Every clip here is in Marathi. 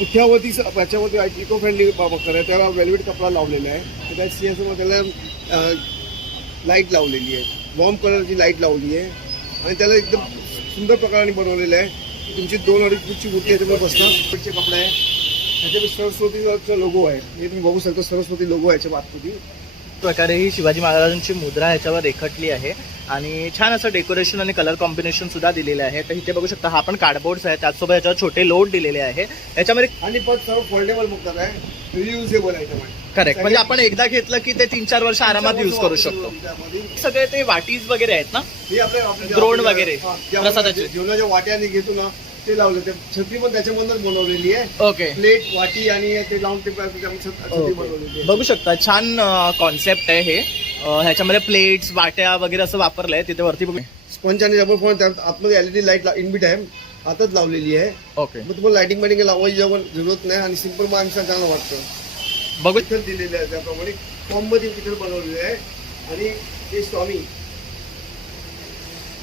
पुठ्यावरती याच्यावरती इको फ्रेंडली मकर आहे. त्याला वेल्वेट कपडा लावलेला आहे. त्या सिंहासनावर त्याला लाईट लावलेली आहे, वॉर्म कलरची लाईट लावली आहे आणि त्याला एकदम सुंदर प्रकारे बनवलेलं आहे. तुमची 2-2.5 फूटची मूर्ती याच्यामध्ये बसणार. पुढचे कपडे आहे, त्याच्यामध्ये सरस्वतीचा लोगो आहे. हे तुम्ही बघू शकता, सरस्वती लोगो आहे याच्या आतमध्ये. प्रकारे ही शिवाजी महाराजांची मुद्रा ह्याच्यावर रेखाटली आहे आणि छान असं डेकोरेशन आणि कलर कॉम्बिनेशन सुद्धा दिलेलं आहे. तर इथे बघू शकता हा पण कार्डबोर्ड्स आहे, त्याचसोबत याच्यावर छोटे लोड दिलेले आहे. याच्यामध्ये आणि पण सर्व फोल्डेबल मुक्त आहे, रियुजेबल आहे त्यामुळे. करेक्ट, म्हणजे आपण एकदा घेतलं की ते 3-4 वर्ष आरामात यूज करू शकतो. सगळे ते वाटीज वगैरे आहेत ना, हे आपले द्रोण वगैरे प्रसादाचे जेवणाच्या वाट्याने घेतो ना ते लावलं. ते छत्री पण त्याच्यामधूनच बनवलेली आहे. ओके, प्लेट वाटी आणि ते लावून ते छत्री बनवलेली आहे. बघू शकता छान कॉन्सेप्ट आहे हे. ह्याच्यामध्ये प्लेट्स वाट्या वगैरे असं वापरलंय. तिथे वरती बघू स्पंज आणि रबर फॉर्म आतमध्ये एलईडी लाईट इनबिट आहे, आताच लावलेली आहे. ओके, मग तुम्हाला लाइटिंग माइटिंग लावायची जरूरत नाही आणि सिंपल माणसा चांगलं वाटतं. बघू पितळ दिलेले आहे त्याप्रमाणे फॉर्म मध्ये पितळ बनवलेले आहे. आणि हे स्वामी,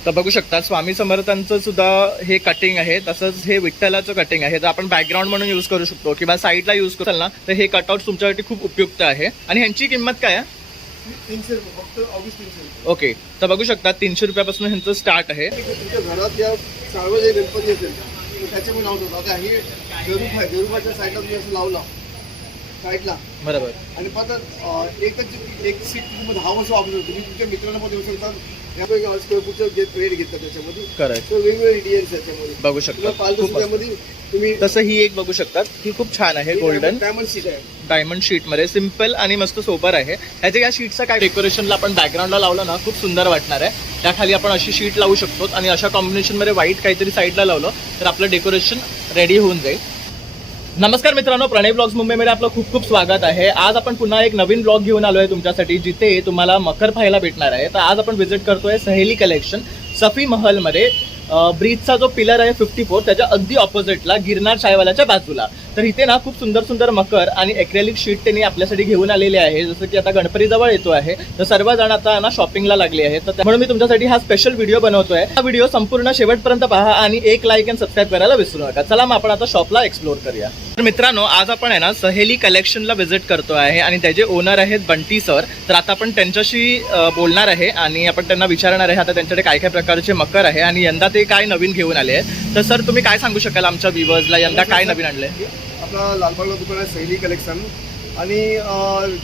तर बघू शकता स्वामी समर्थांचं सुद्धा हे कटिंग आहे. तसंच हे विठ्ठलाचं कटिंग आहे. तर आपण बॅकग्राऊंड म्हणून यूज करू शकतो किंवा साईडला यूज कराल ना, तर हे कटआउट तुमच्यासाठी खूप उपयुक्त आहे. आणि ह्यांची किंमत काय आहे? 300 रुपये, फक्त 300. ओके, तर बघू शकता 300 रुपयापासून ह्यांचं स्टार्ट आहे. तुमच्या घरात या सर्व जे गणपती असेल त्याच्यामध्ये लावतो. आता हे जरूप आहे, जरूपाच्या साईडला तुम्ही असं लावला साईडला, बरोबर. आणि परत एक सीट तुम्ही 10 वर्ष वापरू शकतो. तुम्ही तुमच्या मित्रांना मध्ये येऊ शकता. यापैकी स्क्वेअर फूटचं जे रेट घेतात त्याच्यामध्ये. करेक्ट, वेगवेगळे डिझाईन्स त्याच्यामध्ये बघू शकता. पालखी तुम्ही तसं ही एक बघू शकता, ही खूप छान आहे. गोल्डन डायमंड सीट आहे, डायमंड शीट मध्ये सिंपल आणि मस्त सोबर आहे. ह्याच्या या शीटचा काय डेकोरेशनला आपण बॅकग्राऊंडला लावलं ना खूप सुंदर वाटणार आहे. त्याखाली आपण अशी शीट लावू शकतो आणि अशा कॉम्बिनेशन मध्ये व्हाईट काहीतरी साईडला लावलं तर आपलं डेकोरेशन रेडी होऊन जाईल. नमस्कार मित्रांनो, प्रणय ब्लॉग्स मुंबईमध्ये आपलं खूप खूप स्वागत आहे. आज आपण पुन्हा एक नवीन ब्लॉग घेऊन आलो आहे तुमच्यासाठी, जिथे तुम्हाला मकर पाहायला भेटणार आहे. तर आज आपण व्हिजिट करतोय सहेली कलेक्शन सफी महलमध्ये. ब्रिजचा जो पिलर आहे 54 त्याच्या अगदी ऑपोजिटला गिरनार चायवाल्याच्या बाजूला. तर इथे ना खूप सुंदर सुंदर मकर आणि एक्रेलिक शीट त्यांनी आपल्यासाठी घेऊन आलेले आहे. जसं की आता गणपती जवळ येतो आहे, तर सर्वजण आता ना शॉपिंगला लागले आहेत. तर त्यामुळे मी तुमच्यासाठी हा स्पेशल व्हिडिओ बनवतोय. हा व्हिडिओ संपूर्ण शेवटपर्यंत पहा आणि एक लाईक आणि सबस्क्राईब करायला विसरू नका. चला मग आपण आता शॉपला एक्सप्लोर करूया. तर मित्रांनो, आज आपण आहे ना सहेली कलेक्शनला व्हिजिट करतो आहे आणि त्याचे ओनर आहेत बंटी सर. तर आता आपण त्यांच्याशी बोलणार आहे आणि आपण त्यांना विचारणार आहे आता त्यांच्याकडे काय काय प्रकारचे मकर आहे आणि यंदा ते काय नवीन घेऊन आले आहेत. तर सर तुम्ही काय सांगू शकाल आमच्या व्ह्युअर्सला यंदा काय नवीन आणले? आपला लालबागला दुकान आहे सहेली कलेक्शन आणि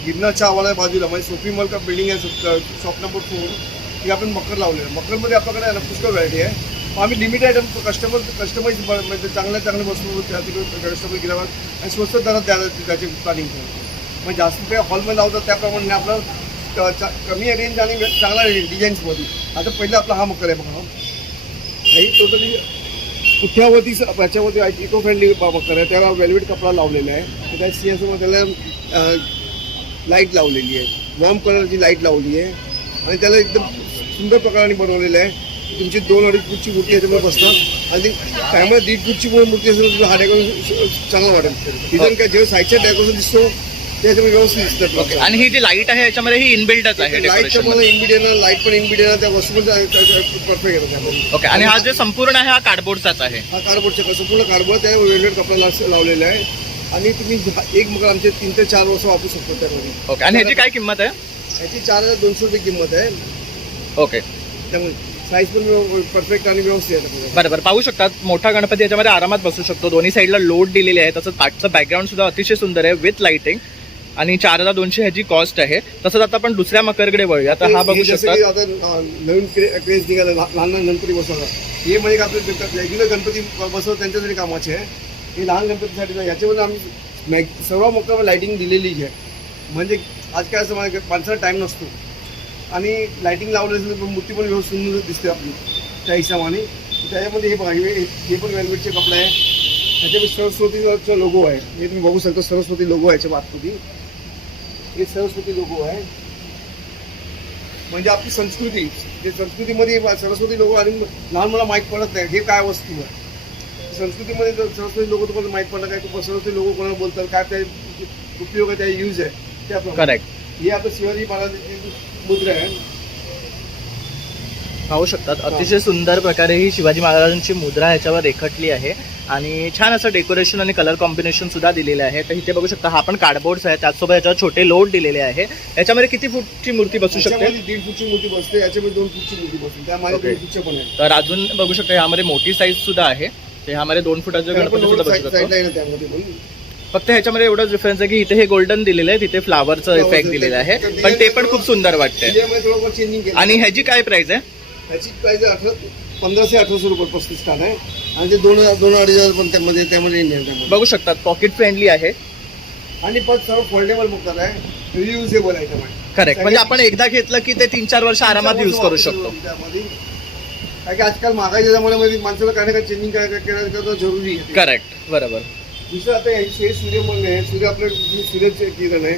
गिरनारच्या आवाला बाजूला म्हणजे सोफी मॉल का बिल्डिंग आहे, शॉप नंबर 4. हे आपण मकर लावले. मकरमध्ये आपल्याकडे पुष्कळ व्हरायटी आहे. आम्ही लिमिटेड आयटम कस्टमाइज म्हणजे चांगल्या वस्तू कस्टमर गेल्यावर आणि स्वस्त दरात द्यायला त्याची प्लॅनिंग करतो. म्हणजे जास्त ते हॉलमध्ये लावतात त्याप्रमाणे आपलं कमी रेंज आणि चांगला डिझाईन्समध्ये. आता पहिलं आपला हा मकर आहे बघा. ही टोटली पुठ्यावरती याच्यावरती इको फ्रेंडली मकर आहे. त्याला वेल्वेट कपडा लावलेला आहे. त्या सिंहासनावर त्याला लाईट लावलेली आहे, वॉर्म कलरची लाईट लावली आहे आणि त्याला एकदम सुंदर प्रकारे बनवलेलं आहे. तुमची 2-2.5 फूटची मूर्ती याच्यामध्ये बसणार आणि त्यामुळे 1.5 फूटची मूर्ती असेल तर हा डेकोरेशन चांगला वाटेल. डिझाईन काय जेव्हा साईडच्या डेकोरेशन दिसतो त्याच्यामध्ये व्यवस्थित दिसतात. आणि ही जी लाईट आहे याच्यामध्ये ही इनबिल्टच आहे. लाईट मला इनबिट येणार, लाईट पण इनबिट येणार, त्या वस्तू पण परफेक्ट येतात त्यामध्ये. ओके, आणि हा जे संपूर्ण आहे हा कार्डबोर्डचाच आहे. हा कार्डबोर्डचा संपूर्ण कार्डबोर्ड त्या वेल्वेट कपडा लावलेला आहे आणि तुम्ही एक मकर आमचे 3 ते 4 वर्ष वापरू शकतो त्यामध्ये. ओके, आणि ह्याची काय किंमत आहे? ह्याची 4,200 रुपये किंमत आहे. ओके, त्यामुळे साईज पण परफेक्ट आणि व्यवस्थित आहे. बरोबर, पाहू शकतात मोठा गणपती याच्यामध्ये आरामात बसू शकतो. दोन्ही साईडला लोड दिलेले आहे. तसंच पाठचं बॅकग्राऊंड सुद्धा अतिशय सुंदर आहे विथ लाइटिंग आणि 4,200 ह्याची कॉस्ट आहे. तसंच आता आपण दुसऱ्या मकरकडे वळूया. आता हा बघू शकता आता नवीन क्रेज निघाला लहान गणपती बसवतात. हे म्हणजे आपले रेग्युलर गणपती बसवतात त्यांच्यासाठी कामाचे आहे. हे लहान गणपतीसाठी नाही. याच्यामध्ये आम्ही सर्व मकरवर लाइटिंग दिलेली आहे. म्हणजे आज काय असं माणसाला टाईम नसतो आणि लाइटिंग लावलं असेल तर मूर्ती पण व्यवस्थित सुंदर दिसते आपली त्या हिशोबाने. त्याच्यामध्ये हे बघा, हे पण वेल्वेटचे कपडे आहे. त्याच्यामध्ये सरस्वतीचा लोगो आहे. हे तुम्ही बघू शकता, सरस्वती लोगो आहे याच्या आतमध्ये. हे सरस्वती लोगो आहे म्हणजे आपली संस्कृती. जे संस्कृतीमध्ये सरस्वती लोगो आणि लहान मुला माहीत पडत नाही हे काय वस्तू आहे. संस्कृतीमध्ये सरस्वती लोगो तुम्हाला माहीत पडलं काय, सरस्वती लोगो कोणाला बोलतात, काय त्या उपयोग आहे, त्या यूज आहे त्याप्रमाणे. करेक्ट, ही आपलं शिवाजी महाराजांची मुद्रा आहे. पाहू शकतात अतिशय सुंदर प्रकारे ही शिवाजी महाराजांची मुद्रा ह्याच्यावर रेखाटली आहे आणि छान असं डेकोरेशन आणि कलर कॉम्बिनेशन सुद्धा दिलेलं आहे. तर इथे बघू शकता हा पण कार्डबोर्ड्स आहे, त्याचसोबत याच्यावर छोटे लोड दिलेले आहे. याच्यामध्ये किती फूटची मूर्ती बसू शकते? याच्यामध्ये 1.5 फूटची मूर्ती बसते, याच्यामध्ये 2 फूटची मूर्ती बसते, त्यामध्ये Okay. 2 फूटच्या पण आहे. तर अजून बघू शकता ह्यामध्ये मोठी साईज सुद्धा आहे. तर ह्यामध्ये 2 फुटाचं गणपती सुद्धा बसू शकतो. साईडला आहे ना त्यामध्ये पण. फक्त ह्याच्यामध्ये एवढंच डिफरन्स आहे की इथे हे गोल्डन दिलेलं आहे, तिथे फ्लावरचं इफेक्ट दिलेलं आहे, पण ते पण खूप सुंदर वाटतंय. त्याच्यामध्ये थोडंफार चेंजिंग केलं. आणि ह्याची काय प्राइस आहे? त्याची प्राइस 1500 1800 रुपये स्टार्ट आहे आणि ते 2-2.5 पण त्यामध्ये येईल त्यामध्ये. बघू शकतात पॉकेट फ्रेंडली आहे. आणि पण सर्व फोल्डेबल मुक्त आहे, रियुजेबल आयटम आहे. करेक्ट, म्हणजे आपण एकदा घेतलं की ते 3-4 वर्ष आरामात यूज करू शकतो. त्यामध्ये काय की आजकाल महागाईच्या जमान्यामध्ये माणसाला काय ना काय चेंजिंग करणं जरुरी आहे. करेक्ट, बरोबर. दुसरं आता हे सूर्यमंडळ आहे, सूर्य आपलं सूर्याचे किरण आहे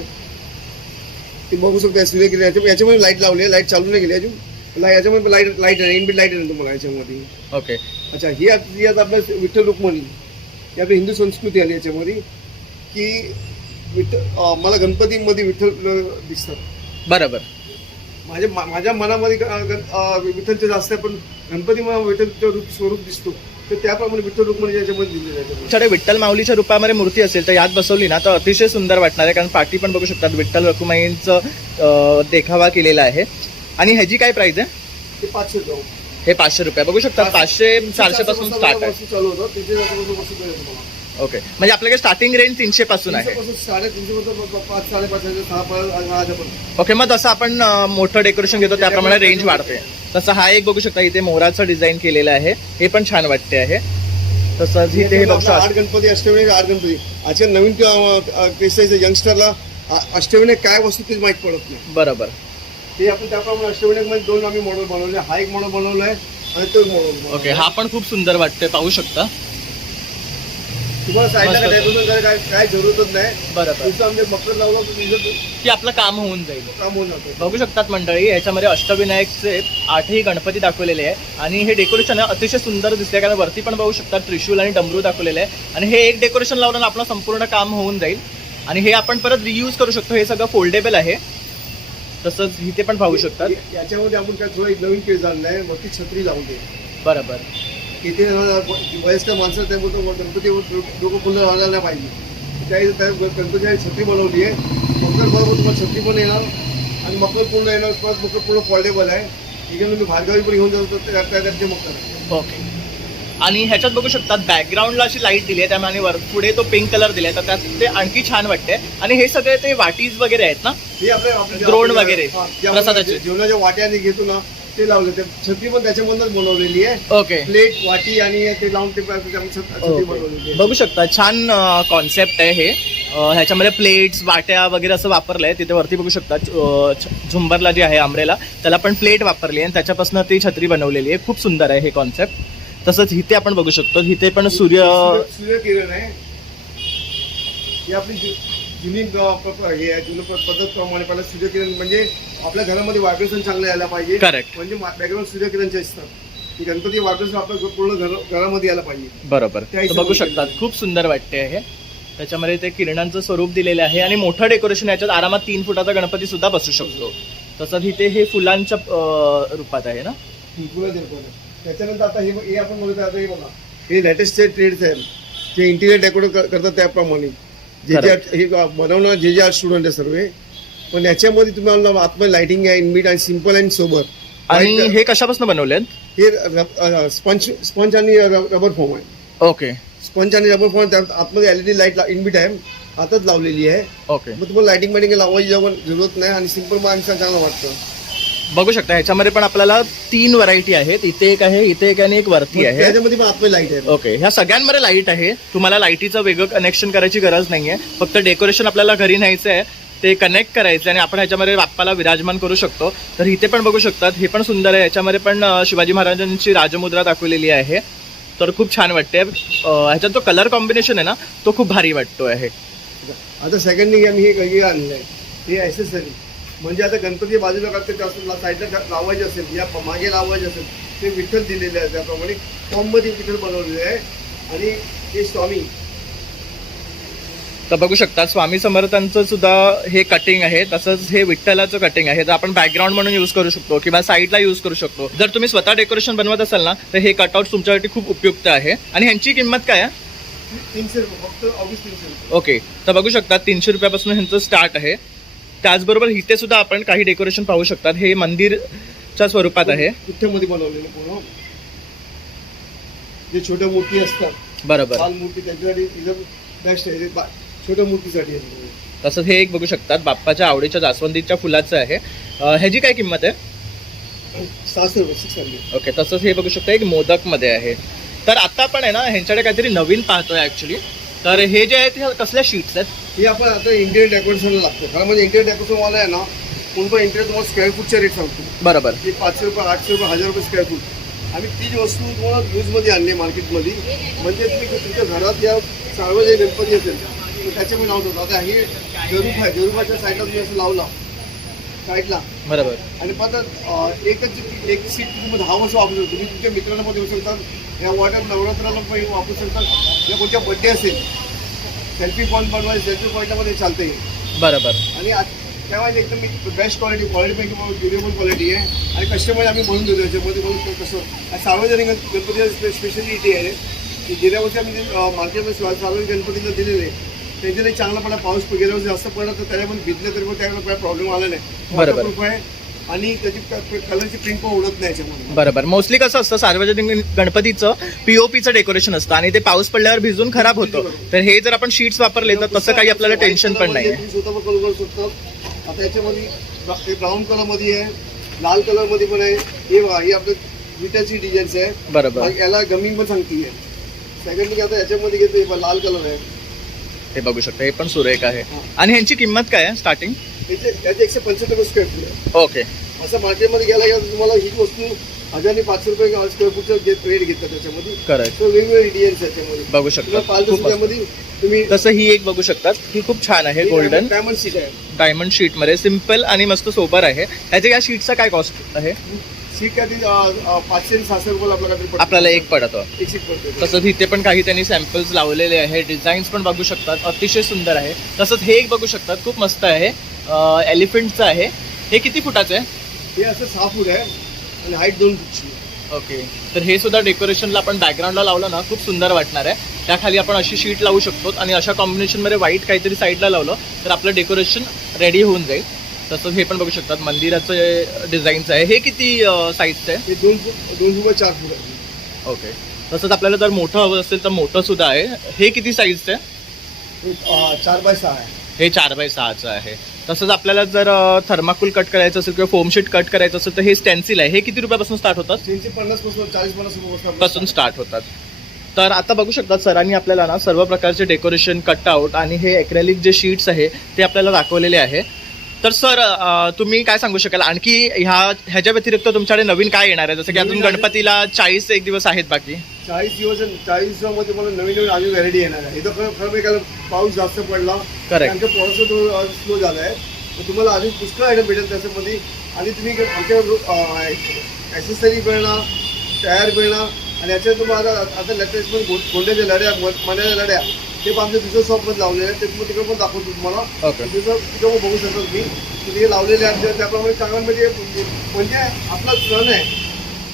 ते बघू शकता. सूर्यकिरण याच्यामध्ये लाईट लावली आहे, लाईट चालू नाही गेली अजून. याच्यामध्ये लाईट आहे, इनबिल्ट लाईट आहे तुम्हाला याच्यामध्ये. ओके. अच्छा, ही आता आपलं विठ्ठल रुक्मिणी ही आपली हिंदू संस्कृती आली याच्यामध्ये की मला गणपतीमध्ये विठ्ठल दिसतात. बरोबर. माझ्या मनामध्ये विठ्ठलचे जास्त आहे, पण गणपती मला विठ्ठलचं स्वरूप दिसतो, तर त्याप्रमाणे विठ्ठल रुक्मिणी याच्यामध्ये दिलेलं आहे. तुमच्याकडे विठ्ठल माऊलीच्या रूपामध्ये मूर्ती असेल तर यात बसवली ना तर अतिशय सुंदर वाटणार आहे, कारण पाठी पण बघू शकतात विठ्ठल रखुमाईंचं देखावा केलेला आहे. आणि ह्याची काय प्राइस आहे? ते 500 रुपये. हे 500 रुपये बघू शकतात. 500-400 पासून स्टार्ट आहे. चालू होतं 300 ओके, म्हणजे आपल्याकडे स्टार्टिंग रेंज 300 पासून आहे. 350 5-5.5 6,000. ओके, मग तसं आपण मोठं डेकोरेशन घेतो त्याप्रमाणे रेंज वाढते. तसं हा एक बघू शकता इथे मोराचं डिझाईन केलेलं आहे, हे पण छान वाटते आहे. तसंच इथे हे बघू शकता 8 गणपती, अष्टविनायक 8 गणपती. आजच्या नवीन यंगस्टरला अष्टविनायक काय वस्तू तेच माहीत पडत नाही. बरोबर. ते आपण त्याप्रमाणे अष्टविनायक मध्ये 2 आम्ही मॉडेल बनवले. हा एक मॉडेल बनवलाय आणि तो मॉडेल. ओके, हा पण खूप सुंदर वाटते, पाहू शकता. तुम्हाला साईडला डेकोरेशन करायला काय जरूरतच नाही. बरोबर, तुमचं आमचे मकर लावलं की आपलं काम होऊन जाईल. काम होऊन जातं. बघू शकतात मंडळी, याच्यामध्ये अष्टविनायकचे 8ही गणपती दाखवलेले आहे आणि हे डेकोरेशन अतिशय सुंदर दिसते, कारण वरती पण बघू शकतात त्रिशूल आणि डमरू दाखवलेले आहे. आणि हे एक डेकोरेशन लावलं आपलं संपूर्ण काम होऊन जाईल. आणि हे आपण परत रियूज करू शकतो, हे सगळं फोल्डेबल आहे. तसंच इथे पण पाहू शकतात. याच्यामध्ये आपण काय थोडं एक नवीन केस झालेला आहे, वरती छत्री लावून दे. बरोबर. इथे वयस्कर माणसं त्यामुळे गणपती डोकं फुलं लावला नाही पाहिजे. त्या गणपती छत्री बनवली आहे. मकर बरोबर तुम्हाला छत्री पण येणार आणि मकर पूर्ण येणार. परत मकर पूर्ण फोल्डेबल आहे. इकडे तुम्ही भार्गवी पण घेऊन जातो त्याचे मकर. ओके. आणि ह्याच्यात बघू शकतात बॅकग्राऊंडला अशी लाईट दिली आहे, त्यामुळे वर पुढे तो पिंक कलर दिलाय, तर त्यात ते आणखी छान वाटते. आणि हे सगळे ते वाटीज वगैरे आहेत ना, हे आपले द्रोण वगैरे प्रसादाचे जेवणाच्या वाट्याने घेतो ना ते लावले. ते छत्री पण त्याच्यामधूनच बनवलेली आहे. ओके. प्लेट, वाटी आणि ते लावून ते छत्री बनवलेली आहे. बघू शकता छान कॉन्सेप्ट आहे हे. ह्याच्यामध्ये प्लेट्स, वाट्या वगैरे असं वापरलंय. तिथे वरती बघू शकता झुंबरला जे आहे आंब्रेला, त्याला पण प्लेट वापरली आहे आणि त्याच्यापासून ती छत्री बनवलेली आहे. खूप सुंदर आहे हे कॉन्सेप्ट. तसंच इथे आपण बघू शकतो, इथे पण सूर्यकिरण आहे. ही आपली जुनी हे आहे, जुनं पद्धतप्रमाणे पहिला सूर्यकिरण म्हणजे आपल्या घरामध्ये व्हायब्रेशन चांगलं यायला पाहिजे. करेक्ट. म्हणजे बॅकग्राऊंड सूर्यकिरणचे असतात की गणपती व्हायब्रेशन आपल्या पूर्ण घरामध्ये यायला पाहिजे. बरोबर. बघू शकतात खूप सुंदर वाटते आहे. त्याच्यामध्ये ते किरणांचं स्वरूप दिलेलं आहे आणि मोठं डेकोरेशन याच्यात आरामात 3 फुटाचा गणपती सुद्धा बसू शकतो. तसंच इथे हे फुलांच्या रूपात आहे ना. त्याच्यानंतर आता हे आपण बघतो, आता हे बघा, हे लेटेस्ट ट्रेड्स आहेत जे इंटिरियर डेकोरेट करतात त्याप्रमाणे हे बनवणं जे स्टुडंट आहे सर्व. पण याच्यामध्ये तुम्हाला आतमध्ये लाइटिंग आहे, इनबिट आणि सिम्पल अँड सोबर. आणि हे कशापासून बनवले? हे स्पंज आणि रबर फॉर्म आहे. ओके. स्पंज आणि रबर फॉर्म, त्यात आतमध्ये LED लाईट इनबिट आहे, आताच लावलेली आहे. ओके. मग तुम्हाला लाइटिंग लावायची जरूरत नाही आणि सिम्पल माणसं चांगलं वाटतं. बघू शकता ह्याच्यामध्ये पण आपल्याला 3 व्हरायटी आहेत. इथे एक आहे, इथे एक आणि एक वरती आहे. त्याच्यामध्ये पण आतमध्ये लाईट आहे. ओके. ह्या सगळ्यांमध्ये लाईट आहे. तुम्हाला लाईटीचं वेगळं कनेक्शन करायची गरज नाहीये. फक्त डेकोरेशन आपल्याला घरी न्यायचं आहे, ते कनेक्ट करायचं आणि आपण ह्याच्यामध्ये बाप्पाला विराजमान करू शकतो. तर इथे पण बघू शकतात, हे पण सुंदर आहे. याच्यामध्ये पण शिवाजी महाराजांची राजमुद्रा दाखवलेली आहे. तर खूप छान वाटते. ह्याच्यात जो कलर कॉम्बिनेशन आहे ना, तो खूप भारी वाटतो आहे. आता सेकंडली आम्ही हे आणलं आहे, हे ॲसेसरी. म्हणजे आता गणपती बाजूला काढते साईडला लावायचे असेल या मागे लावायचे असेल, ते विठ्ठल दिलेले आहे. त्याप्रमाणे फॉर्ममध्ये विठ्ठल बनवलेले आहे. आणि हे स्वामी तर बघू शकता स्वामी समर्थांचं सुद्धा हे कटिंग आहे, तसंच हे विठ्ठलाचं कटिंग आहे. तर आपण बॅकग्राऊंड म्हणून यूज करू शकतो किंवा साईडला यूज करू शकतो. जर तुम्ही स्वतः डेकोरेशन बनवत असाल ना तर हे कटआउट तुमच्यासाठी खूप उपयुक्त आहे. आणि ह्यांची किंमत काय आहे? 300 रुपये, फक्त 300 रुपये. ओके, तर बघू शकता 300 रुपयापासून ह्यांचं स्टार्ट आहे. त्याचबरोबर इथे सुद्धा आपण काही डेकोरेशन पाहू शकतात. हे मंदिरच्या स्वरूपात आहे. विठ्ठलमध्ये बनवलेलं पूर्ण जे छोट्या मूर्ती असतात, बरोबर. बाल मूर्ती त्यांच्यासाठी एकदम बेस्ट आहे. छोट्या मूर्तीसाठी आहे. तसंच हे एक बघू शकतात बाप्पाच्या आवडीच्या जास्वंदीच्या फुलाचं आहे. ह्याची काय किंमत आहे? 600 रुपये, 600. ओके, तसंच हे बघू शकता एक मोदकमध्ये आहे. तर आता आपण आहे ना ह्यांच्याकडे काहीतरी नवीन पाहतोय ऍक्च्युली. तर हे जे आहेत हे कसल्या शीट्स आहेत? हे आपण आता इंटेरियर डेकोरेशनला लागतो. कारण म्हणजे इंटेरियर डेकोरेशन वाला आहे ना, कोणतं इंटेरियर तुम्हाला स्क्वेअर फूटच्या रेट सांगतो. बरोबर. ते 500 रुपये, 800 रुपये, 1000 रुपये स्क्वेअर फूट. आम्ही तीच वस्तू तुम्हाला यूजमध्ये आणली आहे मार्केटमध्ये. म्हणजे तुम्ही तुमच्या घरात या सार्वजनिक गणपती असेल तर त्याच्यामध्ये लावतो. आता हे जरूप आहे, जरूपाच्या साईडला तुम्ही असं लावला साईडला, बरोबर. आणि परत एक सीट तुम्ही 10 वर्ष वापरू शकता. तुम्ही तुमच्या मित्रांना पण देऊ शकता, या वॉटर नवरात्राला पण वापरू शकता. या कोणत्या बड्डे असेल, सेल्फी पॉईंट बनवायचं, सेल्फी पॉईंटमध्ये चालते. बरोबर. आणि त्यामुळे एकदम बेस्ट क्वालिटीपैकी ड्युरेबल क्वालिटी आहे. आणि कस्टमर आम्ही बनवून देतो याच्यामध्ये. म्हणून कसं सार्वजनिक गणपती स्पेशलिटी आहे की गेल्या वर्षी आम्ही मार्केटमध्ये सार्वजनिक गणपतीला दिलेले त्यांच्याने चांगला पडला. पाऊस गेल्या वर्षी जास्त पडला तर त्याच्यामध्ये भिजलं तरी पण त्याला काय प्रॉब्लेम आला नाही. वॉटरप्रूफ आहे आणि त्याची कलरची प्रिंट पण उडत नाही याच्यामध्ये. बरोबर. मोस्टली कसं असतं सार्वजनिक गणपतीचं पीओपीचं डेकोरेशन असतं आणि ते पाऊस पडल्यावर भिजून खराब होतं. तर हे जर आपण शीट्स वापरले तर तसं काही आपल्याला टेन्शन पण नाही. तुम्ही स्वतः पण करू शकता. आता याच्यामध्ये ब्राऊन कलरमध्ये आहे, लाल कलरमध्ये पण आहे. हे बघा, ही आपलं विटाची डिझाईन्स आहे. बरोबर. याला गमिंग पण सांगते. सेकंडली आता याच्यामध्ये घेतो लाल कलर आहे. हे बघू शकता, हे पण सुरेख आहे. आणि ह्यांची किंमत काय आहे स्टार्टिंग? याचे 175 रुपये स्क्वेअर फूट आहे. ओके. असं मार्केटमध्ये गेला गेला तुम्हाला ही वस्तू 1000 आणि 500 रुपये स्क्वेअर फूटचं रेट घेतात त्याच्यामध्ये. करेक्ट. तर वेगवेगळे डिझाईन्स त्याच्यामध्ये बघू शकता. त्यामध्ये तुम्ही तसं ही एक बघू शकतात, ही खूप छान आहे. गोल्डन डायमंड सीट आहे. डायमंड शीट मध्ये सिम्पल आणि मस्त सोबर आहे. ह्याच्या या शीटचा काय कॉस्ट आहे? सीट काय ती 500 आणि 600 रुपये आपल्याला एक पडतो. एक सीट पडते. तसंच इथे पण काही त्यांनी सॅम्पल्स लावलेले आहे. डिझाईन्स पण बघू शकतात, अतिशय सुंदर आहे. तसंच हे एक बघू शकतात, खूप मस्त आहे. एलिफंटचं आहे. हे किती फुटाचं आहे? हे असं 6 फूट आहे आणि हाईट 2 फूटची. ओके. तर हे सुद्धा डेकोरेशनला आपण बॅकग्राऊंडला लावलं ना खूप सुंदर वाटणार आहे. त्याखाली आपण अशी शीट लावू शकतो आणि अशा कॉम्बिनेशनमध्ये व्हाईट काहीतरी साईडला लावलं तर आपलं डेकोरेशन रेडी होऊन जाईल. तसंच हे पण बघू शकतात मंदिराचं डिझाईन्स आहे. हे किती साईजचं आहे? हे 2 फूट 4 फूट आहे. ओके. तसंच आपल्याला जर मोठं हवं असेल तर मोठं सुद्धा आहे. हे किती साईजचं आहे? हे 4x6 आहे. हे 4x6चं आहे. तसंच आपल्याला जर थर्माकोल कट करायचं असेल किंवा फोम शीट कट करायचं असेल तर हे स्टेन्सिल आहे. हे किती रुपयापासून स्टार्ट होतात? 350 पासून 40-50 रुपये पासून स्टार्ट होतात. तर आता बघू शकतात सरांनी आपल्याला ना सर्व प्रकारचे डेकोरेशन कटआउट आणि हे एक्रेलिक जे शीट्स आहे ते आपल्याला दाखवलेले आहे. तर सर तुम्ही काय सांगू शकाल आणखी ह्याच्या व्यतिरिक्त तुमच्याकडे नवीन काय येणार आहे? जसं की अजून गणपतीला 41 दिवस आहेत बाकी. 40 दिवसामध्ये मला नवीन आम्ही व्हरायटी येणार आहे. इथं खरं एखादा पाऊस जास्त पडला करेक्ट. आमचं प्रोडक्ट स्लो झाला आहे तर तुम्हाला अजून पुष्कळ आयटम भेटेल त्याच्यामध्ये. आणि तुम्ही आमच्या ॲक्सेसरी मिळणार, टायर मिळणार. आणि याच्यात तुम्हाला आता लेटेस्टमध्ये गोंड्याच्या लढ्या, मण्याच्या लढ्या ते पण आमच्या दुसऱ्या शॉपमध्ये लावलेले आहेत. ते तुम्ही तिकडे पण दाखवतो तुम्हाला. ओके. तिकडे पण बघू शकता तुम्ही तिथे लावलेले आहेत. त्याप्रमाणे चांगलं म्हणजे आपला सण आहे.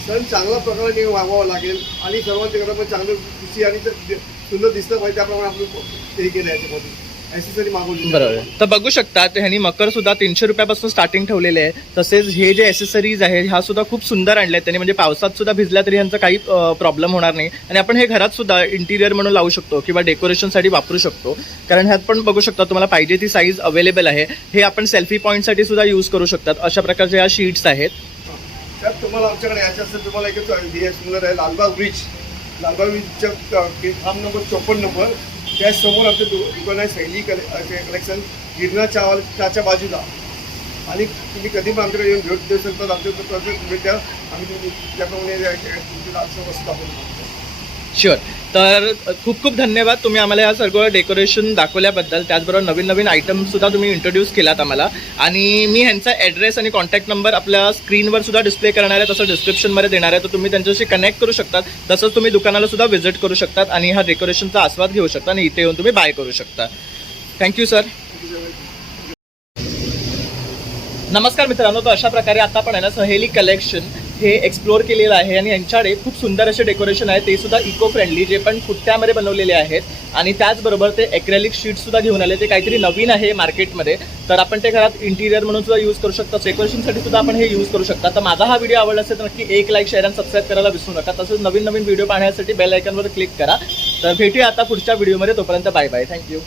सण चांगल्या प्रकारे वागवावं लागेल आणि सर्वांच्या घरामध्ये चांगलं खुशी आणि सुंदर दिसलं पाहिजे त्याप्रमाणे आपण हे केलं याच्यामध्ये ॲक्सेसरी मागवली. बरोबर. तर बघू शकता ह्यांनी मकर सुद्धा 300 रुपयापासून स्टार्टिंग ठेवलेले आहे. तसेच हे जे ॲक्सेसरीज आहे ह्या सुद्धा खूप सुंदर आणल्या आहेत त्यांनी. म्हणजे पावसात सुद्धा भिजल्या तरी ह्यांचा काही प्रॉब्लेम होणार नाही. आणि आपण हे घरात सुद्धा इंटिरियर म्हणून लावू शकतो किंवा डेकोरेशनसाठी वापरू शकतो. कारण ह्यात पण बघू शकता तुम्हाला पाहिजे ती साईज अवेलेबल आहे. हे आपण सेल्फी पॉईंटसाठी सुद्धा यूज करू शकतात. अशा प्रकारच्या ह्या शीट्स आहेत. त्यात तुम्हाला आमच्याकडे यायचं असेल तुम्हाला एक हे सुंदर आहे लालबाग ब्रिज. लालबाग ब्रिजच्या फार्म नंबर 54 नंबर त्याचसमोर आमचं दुकान आहे शैली कलेक्शन गिरणा चहाच्या बाजूला. आणि तुम्ही कधी पण आमच्याकडे येऊन भेट देऊ शकतात. आमच्या भेट द्या आम्ही त्याप्रमाणे तुमची वस्तू दाखवू. शुअर. तर खूप खूप धन्यवाद तुम्ही आम्हाला या सर्व डेकोरेशन दाखवल्याबद्दल. त्याचबरोबर नवीन नवीन आयटम सुद्धा तुम्ही इंट्रोड्यूस केलात आम्हाला. आणि मी ह्यांचा ॲड्रेस आणि कॉन्टॅक्ट नंबर आपल्या स्क्रीनवर सुद्धा डिस्प्ले करणार आहे, तसं डिस्क्रिप्शनमध्ये देणार आहे. तर तुम्ही त्यांच्याशी कनेक्ट करू शकतात. तसंच तुम्ही दुकानाला सुद्धा व्हिजिट करू शकतात आणि हा डेकोरेशनचा आस्वाद घेऊ शकता आणि इथे येऊन तुम्ही बाय करू शकता. Thank you sir. नमस्कार मित्रांनो, तर अशा प्रकारे आता आपण आहे ना सहेली कलेक्शन हे एक्सप्लोअर केलेलं आहे आणि यांच्याकडे खूप सुंदर असे डेकोरेशन आहे, ते सुद्धा इको फ्रेंडली, जे पण पुट्ट्यामध्ये बनवलेले आहेत. आणि त्याचबरोबर ते एक्रेलिक शीट सुद्धा घेऊन आले, ते काहीतरी नवीन आहे मार्केटमध्ये. तर आपण ते घरात इंटिरियर म्हणून सुद्धा यूज करू शकता, डेकोरेशनसाठी सुद्धा आपण हे यूज करू शकता. तर माझा हा व्हिडिओ आवडला असेल तर नक्की एक लाईक, शेअर आणि सबस्क्राईब करायला विसरू नका. तसंच नवीन नवीन व्हिडिओ पाहण्यासाठी बेल आयकॉनवर क्लिक करा. तर भेटूया आता पुढच्या व्हिडिओमध्ये, तोपर्यंत बाय बाय, थँक्यू.